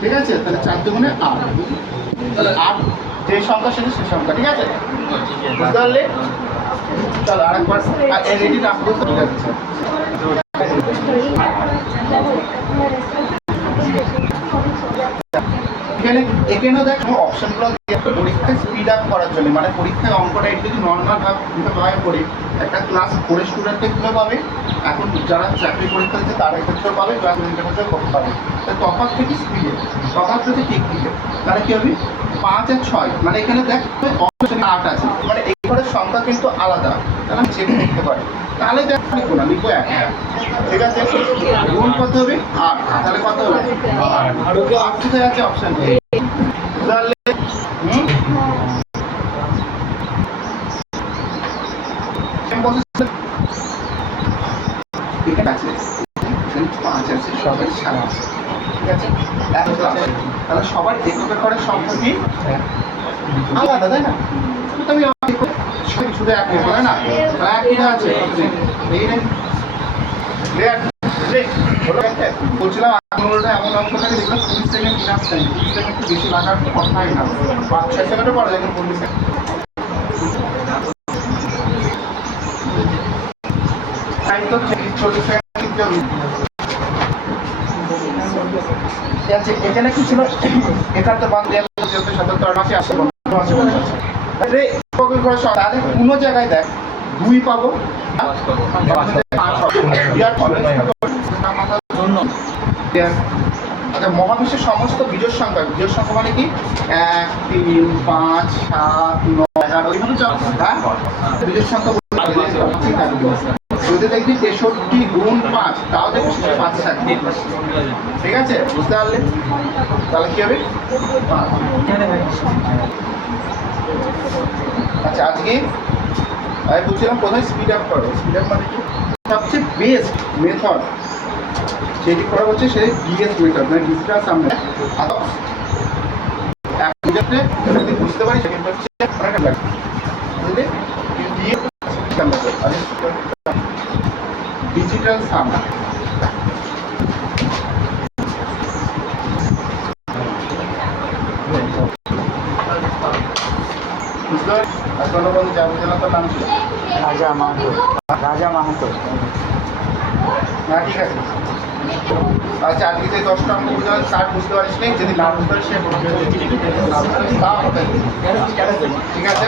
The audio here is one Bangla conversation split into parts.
ঠিক আছে, তাহলে 4 দুগুণে 8, তাহলে 8 যে সংখ্যা সেটা সে সংখ্যা। ঠিক আছে, বুঝতে পারলে? চলো আরেকবার রেডি রাখবো তো। ঠিক আছে, এখানেও দেখো অপশনগুলো পরীক্ষায় স্পিড আপ করার জন্য, মানে পরীক্ষায় অঙ্কটা একটু যদি নর্মাল ভাবে পড়ে একটা ক্লাস 4 স্টুডেন্টের ক্ষেত্রেও পাবে, এখন যারা চাকরি পরীক্ষা দিচ্ছে তাদের ক্ষেত্রেও পাবে, ক্লাস 10 ক্ষেত্রেও পাবে। তফাৎ থেকে স্পিডে, তফাৎ থেকে টেকনিকে, তাহলে কি হবে 5 আর 6, মানে এখানে দেখ অপশন 8 আছে, মানে এই ঘরের সংখ্যা কিন্তু আলাদা, তাহলে আমি চেক করতে পারি। তাহলে দেখ লিখবো না, লিখবো 1। ঠিক আছে, গুণ কত হবে 8, তাহলে কত হবে 8 কোথায় আছে অপশন এ, তাহলে এখানে আছে 5 আছে, সবাই 7 আছে। ঠিক আছে, তাহলে সবার একক ঘরের সংখ্যা কি আলাদা, তাই না? আমি শুধু এক লিখবো, তাই না? এক আছে বলছিলাম আঙুলটা এমন অঙ্কটাকে দেখলাম 20 সেকেন্ড ইনাফ টাইম, 20 সেকেন্ড একটু বেশি লাগার কথাই না, 5-6 সেকেন্ডে পড়া যায়, 40 সেকেন্ড টাইম তো 40 সেকেন্ড। এখানে কি ছিল 71 মাসে আসে, তাহলে কোনো জায়গায় দেখ 2 পাবো, আচ্ছা মহাবিশ্বের সমস্ত বিজোড় সংখ্যা, বিজোড় সংখ্যা মানে কি 1, 3, 5, 7, 9, 11 এইভাবে বিজোড় সংখ্যা যদি দেখবি 63 গুণ 5, তাও দেখবি 5 থাকবে। ঠিক আছে, বুঝতে পারলে? তাহলে কি হবে 5। আচ্ছা আজকে আমি বলছিলাম কোথায় স্পিড আপ করো, স্পিড আপ মানে কি সবচেয়ে বেস্ট মেথড সেটি করা হচ্ছে সেই ডিএস মেথড, মানে ডিজিটাল সামনে যদি বুঝতে পারি সেটা হচ্ছে অনেকটা লাগে, বুঝলে? ডিজিটাল সাম নাম ছিল রাজা মাহাতো, রাজা মাহাতো। না ঠিক আছে, আচ্ছা আজকে যে 10টা অঙ্ক স্টার্ট বুঝতে পারিস নি, যদি না বুঝতে পারিস সে ঠিক আছে।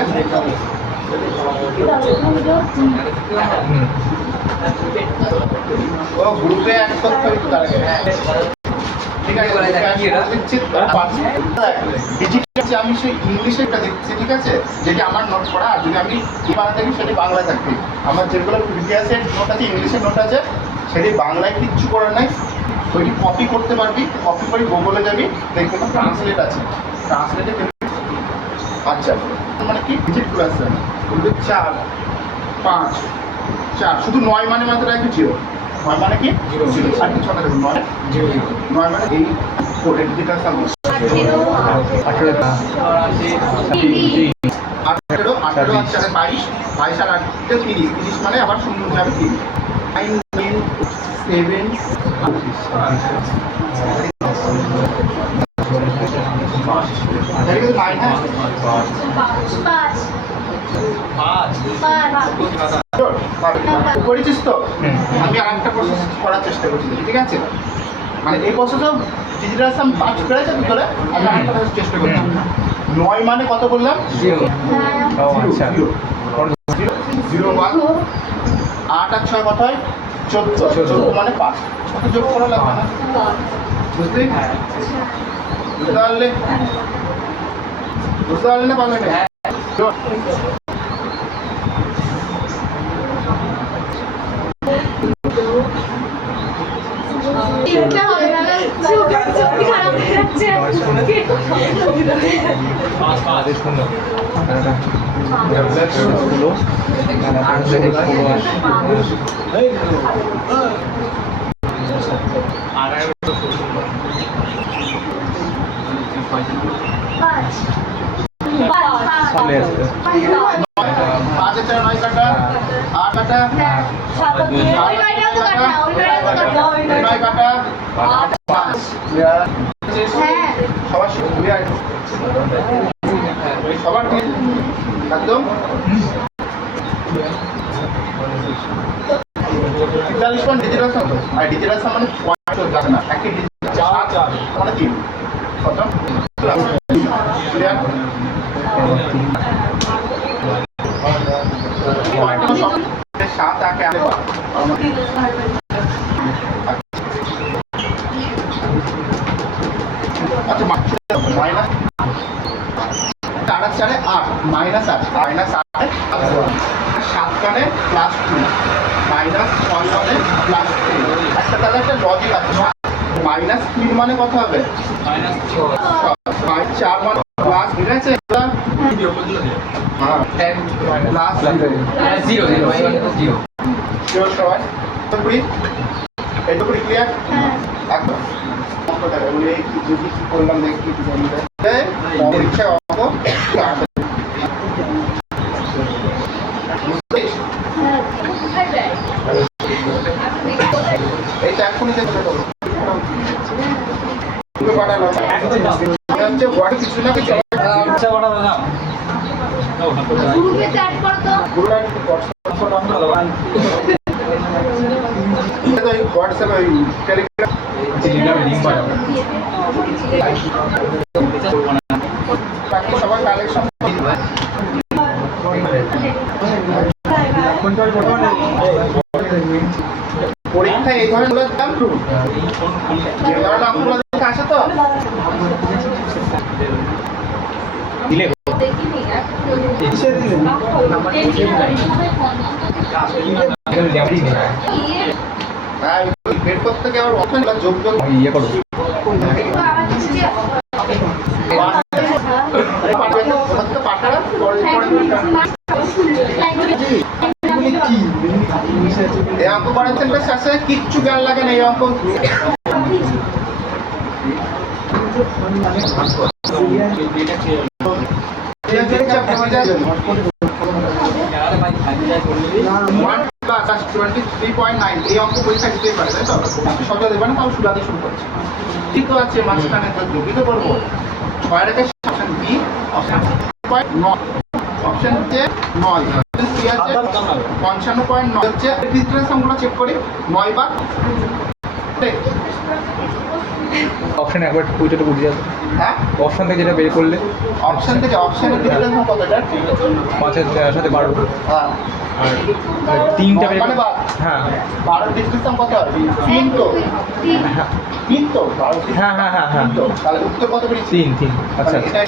ও গ্রুপে এক করতে হবে তো তার ঠিক আছে, আমি সেই ইংলিশে একটা দিচ্ছি। ঠিক আছে, যেটি আমার নোট করা, আর যদি আমি বাংলা থাকি সেটি বাংলায় থাকবে। আমার যেগুলো প্রিভিয়াসের নোট আছে, ইংলিশের নোট আছে, সেটি বাংলায় কিচ্ছু করার নাই, ওইটি কপি করতে পারবি, কপি করে গুগলে যাবি, দেখবি না ট্রান্সলেট আছে, ট্রান্সলেটে আচ্ছা মানে কি ডিজিটগুলো আসছে 4, 5, 4, শুধু 9 মানে মাত্র রাখি 0, 9 মানে কি 0, আর কিছু না, 9 9 মানে এই কোডের ডিজিটাল সাম 18 18 আর 22, 22 আর 8 30 মানে আবার শূন্য যাবে 3, 9 10 7 করেছিস তো? আমি আর একটা প্রসেস করার চেষ্টা করছি, ঠিক আছে? মানে এই প্রসেসও ডিজিটাল সাম 5 করে যাবে ভিতরে, আমি আরেকটা প্রসেস চেষ্টা করছি। 9 মানে কত বললাম? 0 8 আর 6 কত হয়? 14 মানে 5, কত যোগ করা লাগবে না, বুঝলি? বুঝতে পারলে? বুঝতে পারলে না পারলে না? হ্যাঁ সবার ক্লিয়ার? সবার ঠিক একদম 43 ডিজিটাল সাম আর ডিজিটাল সাম মানে পয়েন্ট যাবে না একই ডিজিটাল মানে কি কত ক্লিয়ার পয়েন্ট সব 7 আগে আগে আচ্ছা মাইনাস 4 8 মাইনাস 8 মাইনাস 8 7 কানে প্লাস 2 মাইনাস 6 কানে প্লাস 3 একটা তাহলে একটা লজিক আছে মাইনাস 3 মানে কত হবে মাইনাস 4 মানে প্লাস ঠিক আছে হ্যাঁ 10 প্লাস 0 0 সবাই পুরি এটা পুরি ক্লিয়ার একদম যদি কি করলাম দেখি কি পরীক্ষায় অঙ্ক এইটা এখনই দেখতে পাবো বাড়ানো হচ্ছে বড় কিছু না কিছু গ্রুপে চ্যাট করতো হোয়াটসঅ্যাপ টেলিগ্রাম বাকি সবার কালেকশন পরীক্ষায় এই ধরনের দাম তো এই ধরনের আমগুলো আসে তো হ্যাঁ বের করতে গিয়ে আবার অপশন যোগ ইয়ে করো এই অঙ্ক করেছেন বেশ আসে কিচ্ছু জ্ঞান লাগে না এই অঙ্ক এই অঙ্ক পরীক্ষা দিতেই পারে তাই তো সজা দেবে না তাও সুরাতে শুরু করছে ঠিক আছে মাঝখানে তো যোগিত করবো 6 রেখে অপশন বি অপশন 9 অপশন হচ্ছে 9 কি আছে 55.9 হচ্ছে ডিজিটাল সামগুলো চেক করি 9 বার অপশন একবার ওইটা বুঝে যাবে হ্যাঁ অপশন থেকে যেটা বের করলে অপশন থেকে অপশনের ডিজিটাল সাম কত এটা 5 সাথে 12 হ্যাঁ আর তিনটা বের মানে হ্যাঁ 12 ডিজিটাল সাম কত হবে 3 তো 3 তো 12 হ্যাঁ হ্যাঁ হ্যাঁ হ্যাঁ তো তাহলে উত্তর কত পেয়েছি 3 আচ্ছা এটা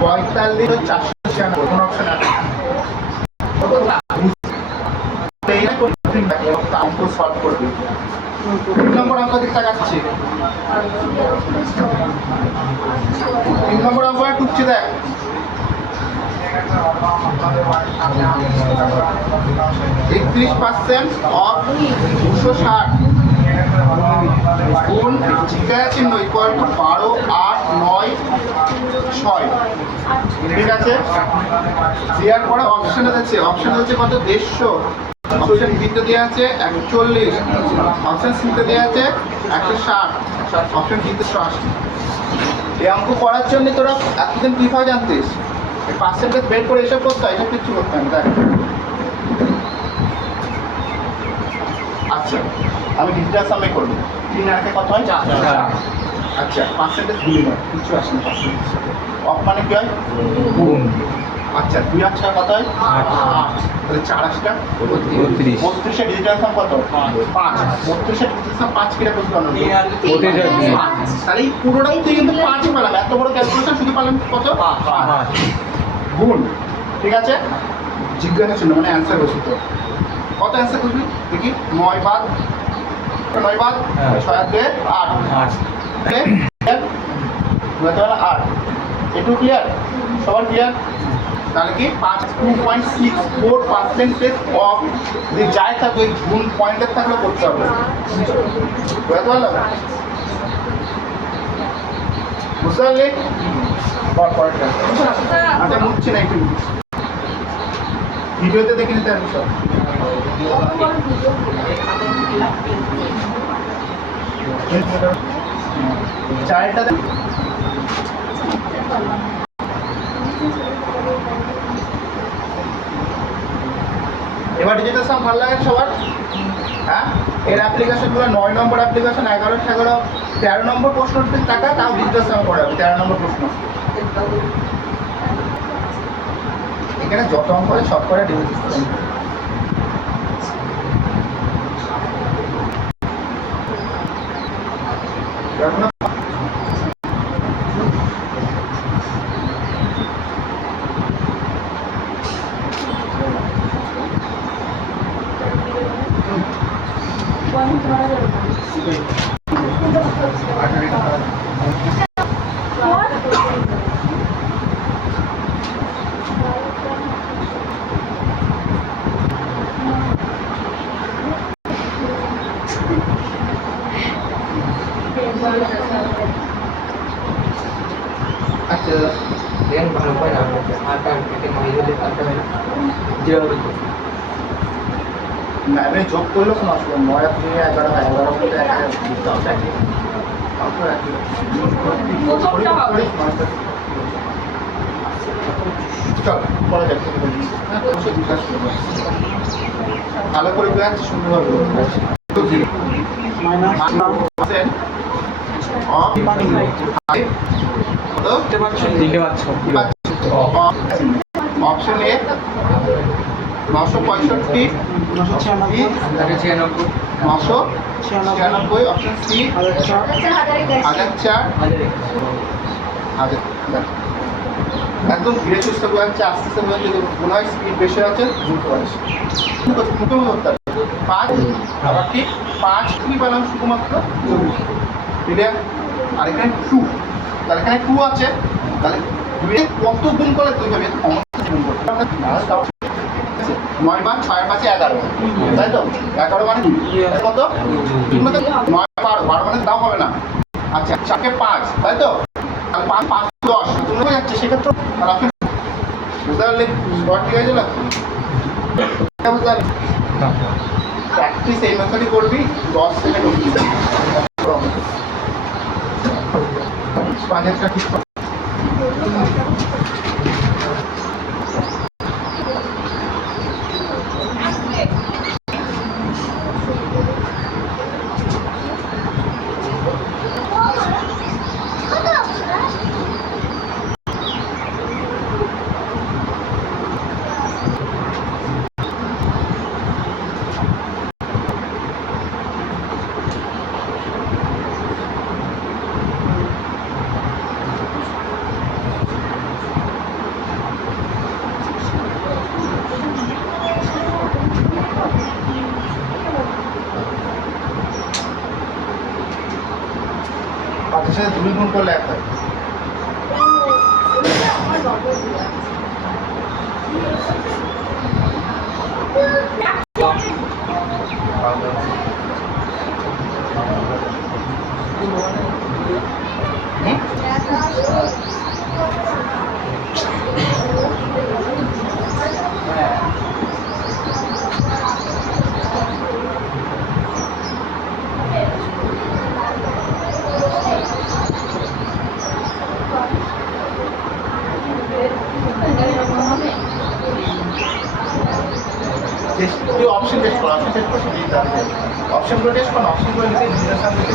পঁয়তাল্লিশ 496 কোন অপশন আছে অঙ্ক সলভ করবে 3 নম্বর অঙ্ক দিকে তাকাচ্ছি 3 নম্বর অঙ্ক টুকছে দেখ %% অফ 260 গুণ জিজ্ঞাসা চিহ্ন ইকুয়াল টু 12 8 9 6 ঠিক আছে দেওয়ার পরে অপশনে আছে কত 150 অপশন বিতে দেওয়া আছে 140 অপশন সিতে দেওয়া আছে 160 অপশন ডিতে 180 এই অঙ্ক করার জন্য তোরা এতদিন কিভাবে জানতিস এই পার্সেন্টেজ বের করে এসব করতে হয় এসব কিছু করতে হয় না আচ্ছা আমি ডিজিটাল সামে করবো 3 আর কত হয় 4 আচ্ছা পার্সেন্টেজ ভুলে নয় কিছু আসে না পার্সেন্টেজ অফ মানে কি হয় গুণ আচ্ছা 2 আর 6 কত হয় 8 তাহলে 4 8টা 32 32 এর ডিজিটাল সাম কত 5 32 এর ডিজিটাল সাম 5 কিরা করতে পারলো তাহলে এই পুরোটাই তুই কিন্তু 5 পেলাম এত বড় ক্যালকুলেশন শুধু পেলাম কত 5 গুণ ঠিক আছে জিজ্ঞাসা ছিল মানে অ্যান্সার বসিত কত অ্যান্সার করবি দেখি 9 বাদ 6 আর 2 8 8 এটু ক্লিয়ার সবার ক্লিয়ার তাহলে কি 2.64% অফ যদি যায় থাকবে ওই গুণ পয়েন্টের থাকলে করতে হবে। বুঝতে পারলাম? বুঝতে পারলে পরেরটা আচ্ছা মুছছি না একটু ভিডিওতে দেখে নিতে হবে সব। চারটা এবার ডিজিটাল সাম ভালো লাগে সবার? হ্যাঁ, এর অ্যাপ্লিকেশনগুলো 9 নম্বর অ্যাপ্লিকেশন, 11, 13 নম্বর প্রশ্ন টাকা তাও ডিজিটাল সাম করা হবে 13 নম্বর প্রশ্ন। এখানে যত অঙ্ক করে সব করে ডিজিটাল সাম। আচ্ছা দেখেন ভালো করে না আটা পেটে মাইলে আটা যেভাবে না এবারে যোগ করলেও কোনো অসুবিধা 9 আর 3 11 11 মধ্যে একটা দিতে হবে। চল পরে যাচ্ছে ভালো করে বোঝাচ্ছি সুন্দরভাবে তিনটে পাচ্ছ অপশন এ 965 996 অপশন সি 1004 একদম ধীরে সুস্থ বোঝাচ্ছে, আস্তে আস্তে বোঝাচ্ছে, মনে হয় স্পিড বেশি আছে বুঝতে পারছি। মুখে ধরতে হবে 5 আবার ঠিক 5 কি পেলাম শুধুমাত্র ক্লিয়ার। আর এখানে 2 তাহলে এখানে 2 আছে, তাহলে 2 কত গুণ করলে তুই পাবি? গুণ করতে 9 বার 6 5 11 তাই তো 11 মানে কত? 9 12 মানে দাও হবে না। আচ্ছা 4 5 তাই তো, তাহলে 5 5 10 তুমি হয়ে যাচ্ছে সেক্ষেত্রে। আর আপনি বুঝতে পারলে স্পট ঠিক আছে? বুঝতে পারলে প্র্যাকটিস এই মেথডই করবি 10 সেকেন্ড অবধি। বাজেটটা ঠিক কর। পাঁচের সাথে 2 গুণ করলে 1 হয়। তুই অপশন টেস্ট কর, অপশন টেস্ট করছি দিতে হবে। অপশনগুলো টেস্ট কর, অপশনগুলো লিখে নিজের সামনে দে।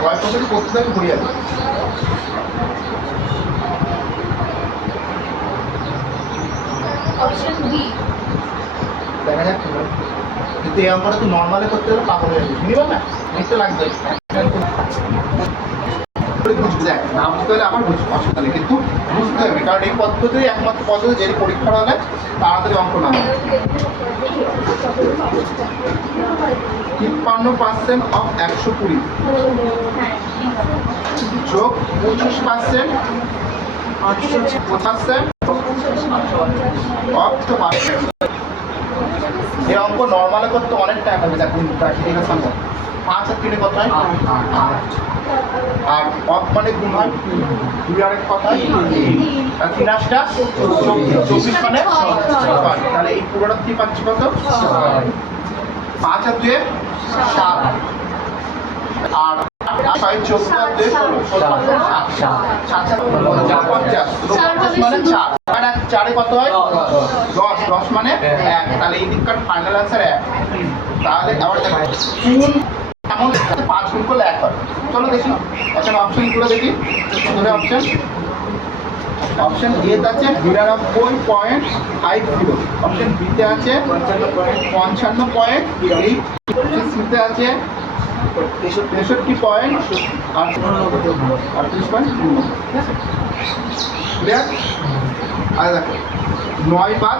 কয়েক বছরই করতে থাকি ঘুরে যাবে। অপশন বি দেখা যাক কিন্তু এই অঙ্কটা তুই নর্মালে করতে হলে পাগল হয়ে যাবে। বুঝলি না? দেখতে লাগবে দেখ না বুঝতে হলে আমার অসুবিধা নেই, কিন্তু বুঝতে হবে, কারণ এই পদ্ধতি একমাত্র পদ্ধতি যেটি পরীক্ষার হলে তাড়াতাড়ি অঙ্ক না হয়। 53% অফ 120 যোগ 25% 850% অফ 5%। এই অঙ্ক নর্মালে করতে অনেক টাইম লাগবে, দেখুন প্র্যাকটিক্যাল 5 আর 3 কত হয়? 8। আর অফ মানে গুণ হয় 2 আর 1 কত হয়? 3 আর 3 8টা 24 মানে 6। তাহলে এই পুরোটা কি পাচ্ছি কত? 5 আর 2 7। আর 6 14 আর 2 16 মানে 4 আর 4 এ কত হয়? 10 10 মানে 1। তাহলে এই দিককার ফাইনাল আনসার 1। তাহলে আবার দেখো কোন এমন 5 গুণ করলে 1 হয়। চলো দেখি এখন অপশনগুলো দেখি। ধরে অপশন এ তে আছে 92.50, অপশন বি তে আছে 55.8, অপশন সি তে আছে 63.38। ক্লিয়ার? আর দেখো 9 বাদ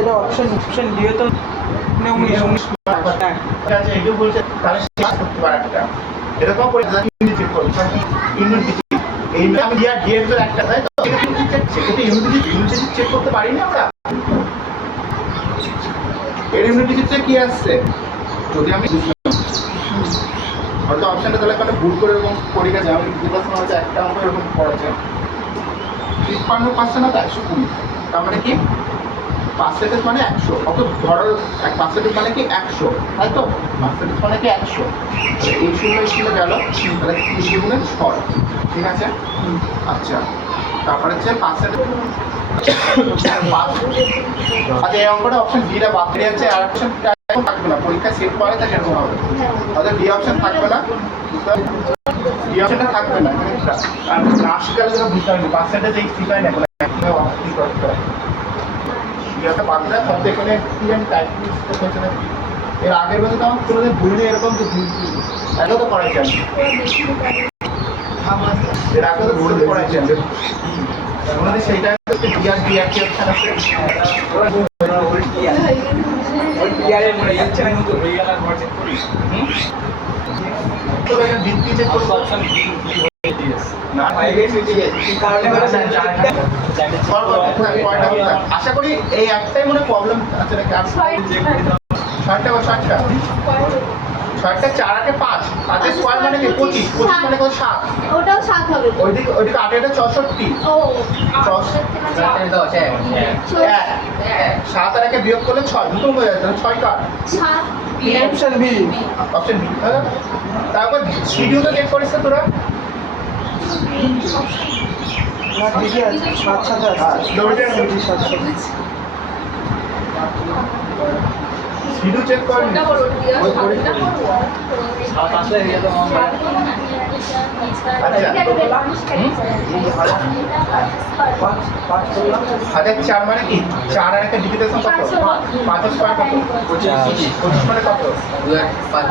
এটা অপশন দিয়ে তো 19 আছে, এটাও বলছে তাহলে শেষ করতে পারে একটা এরকম করে ইউনিট চেক করুন। ইউনিট এই আমি ডিএর তো একটা তাই তো, সেটা ইউনিট চেক করতে পারি না আমরা। এর ইউনিট চেক কি আসছে যদি আমি হয়তো অপশনটা তাহলে এখানে ভুল করে এরকম পরীক্ষা যায়, আমি ডিপ্রেশন হচ্ছে একটা অঙ্ক এরকম পড়েছে 53% না 120। তার মানে কি পার্সেন্টেজ মানে 100, অত ধরো এক পার্সেন্টেজ মানে কি 100, তাই তো? পার্সেন্টেজ মানে কি 100। এই শূন্য গেল, তাহলে 3 গুণে 6, ঠিক আছে? আচ্ছা, তারপরে হচ্ছে পার্সেন্টেজ। আচ্ছা, এই অঙ্কটা অপশন ডিটা বাদ দিয়ে যাচ্ছে, আর অপশন থাকবে না, পরীক্ষা সেট করে তাকে এরকম হবে। তাহলে ডি অপশন থাকবে না, ডি অপশনটা থাকবে না। আর রাশিকাল যেটা বুঝতে হবে পার্সেন্টেজ এই শিখায় না বাংলা শব্দ এখানে এর আগের বছর তো আমার কোনোদিন ভুল নেই এরকম তো এত তো পড়াইছি আমি, এর আগে তো ভুল পড়াইছি আমি কোনোদিন সেই টাইমে ডিআর ডি একটি অপশন আছে ভিত্তি চেক করবো অপশন আশা করি এই একটাই মনে প্রবলেম আছে নাকি? আর 6টা বা 7টা 6টা 4 8 5 5 স্কয়ার মানে কি 25 25 মানে কত 7, ওটাও 7 হবে। ওইদিকে 8 এটা 64। ও 7 আর 1 বিয়োগ করলে 6 দুটো হয়ে যাবে, 6 কার 7 অপশন বি তারপর ভিডিও তো চেক করিস তোরা না ঠিকই আছে 7 7 আছে দৌড়ে 7 7 ভিডিও চেক কর আচ্ছা 4 মানে কি 4 আর একটা ডিভিশন কত 5 স্কয়ার কত 25 মানে কত 5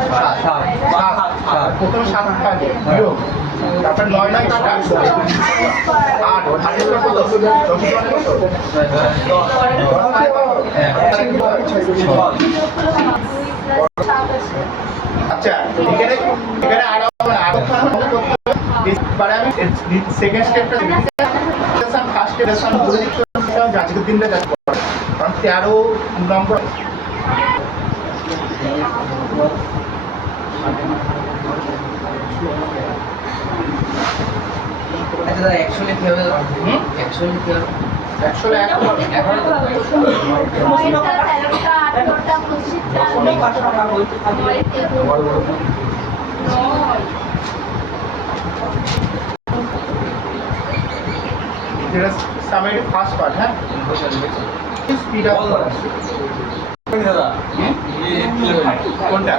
7 প্রথমে 7 থাকে বিয়োগ তারপর 9 9 কাটা 8 8 স্কয়ার কত 10 মানে কত 10 আচ্ছা এখানে আরো আরো করতে হবে, আমি সেকেন্ড স্টেপটা ফার্স্ট স্টেপ বলে দিচ্ছি আজকের দিনটা যাচ্ছে, কারণ 13 নম্বর আচ্ছা অ্যাকচুয়ালি কি হবে? অ্যাকচুয়ালি কি হবে? অ্যাকচুয়ালি এখন যেটা সামের ফার্স্ট পার্ট, হ্যাঁ স্পিড আপ করা কোনটা